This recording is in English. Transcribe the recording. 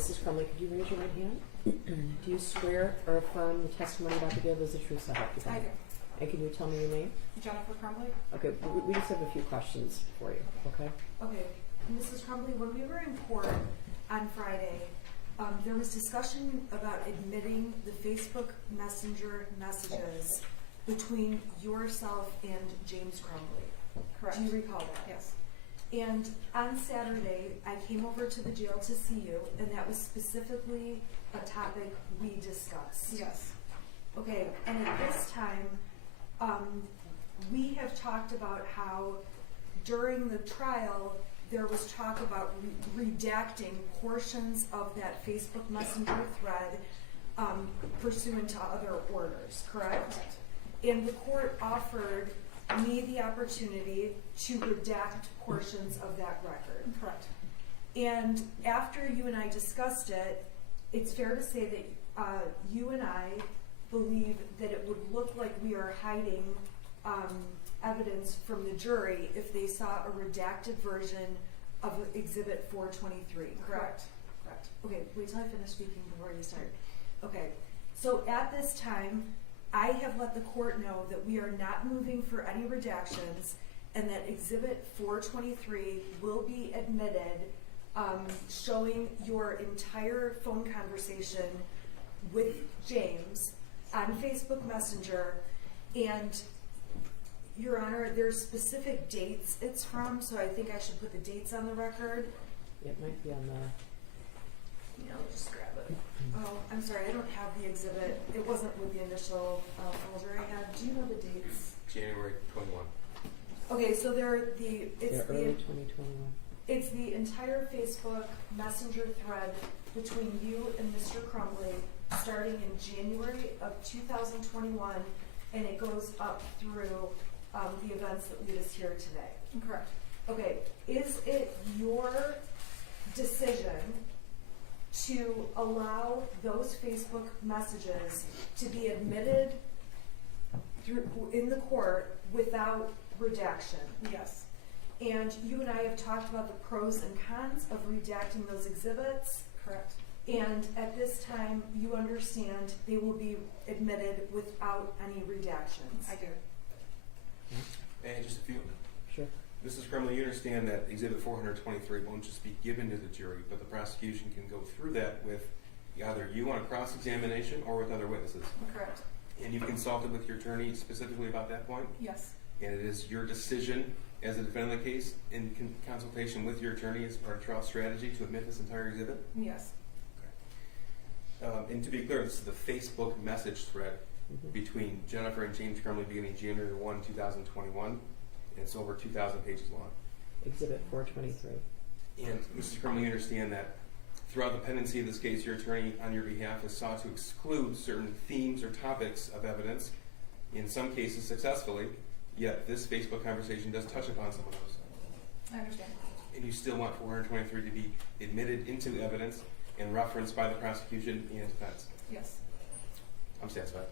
Mrs. Crumley, could you raise your right hand? Do you swear or affirm the testimony about to give is the truth, so help you God? I do. And can you tell me your name? Jennifer Crumley? Okay, we just have a few questions for you, okay? Okay, Mrs. Crumley, when we were in court on Friday, there was discussion about admitting the Facebook Messenger messages between yourself and James Crumley. Correct. Do you recall that? Yes. And on Saturday, I came over to the jail to see you, and that was specifically a topic we discussed. Yes. Okay, and at this time, we have talked about how during the trial, there was talk about redacting portions of that Facebook Messenger thread pursuant to other orders, correct? And the court offered me the opportunity to redact portions of that record. Correct. And after you and I discussed it, it's fair to say that you and I believe that it would look like we are hiding evidence from the jury if they saw a redacted version of Exhibit 423, correct? Correct. Okay, wait till I finish speaking before you start. Okay, so at this time, I have let the court know that we are not moving for any redactions and that Exhibit 423 will be admitted, showing your entire phone conversation with James on Facebook Messenger. And Your Honor, there's specific dates it's from, so I think I should put the dates on the record. It might be on the... Yeah, I'll just grab it. Oh, I'm sorry, I don't have the exhibit. It wasn't with the initial folder I had. Do you know the dates? January 21. Okay, so they're early 2021. it's the entire Facebook Messenger thread between you and Mr. Crumley starting in January of 2021, and it goes up through the events that lead us here today. Correct. Okay, is it your decision to allow those Facebook messages to be admitted in the court without redaction? Yes. And you and I have talked about the pros and cons of redacting those exhibits. Correct. And at this time, you understand they will be admitted without any redactions. I do. And just a few. Sure. Mrs. Crumley, you understand that Exhibit 423 won't just be given to the jury, but the prosecution can go through that with either you on a cross-examination or with other witnesses. Correct. And you consulted with your attorney specifically about that point? Yes. And it is your decision as a defendant in the case, in consultation with your attorney as part of trial strategy, to admit this entire exhibit? Yes. And to be clear, this is the Facebook message thread between Jennifer and James Crumley beginning January 1, 2021. And it's over 2,000 pages long. Exhibit 423. And Mrs. Crumley, you understand that throughout the pendency of this case, your attorney on your behalf has sought to exclude certain themes or topics of evidence, in some cases successfully, yet this Facebook conversation does touch upon some of those. I understand. And you still want 423 to be admitted into evidence and referenced by the prosecution and defense. Yes. I'm satisfied.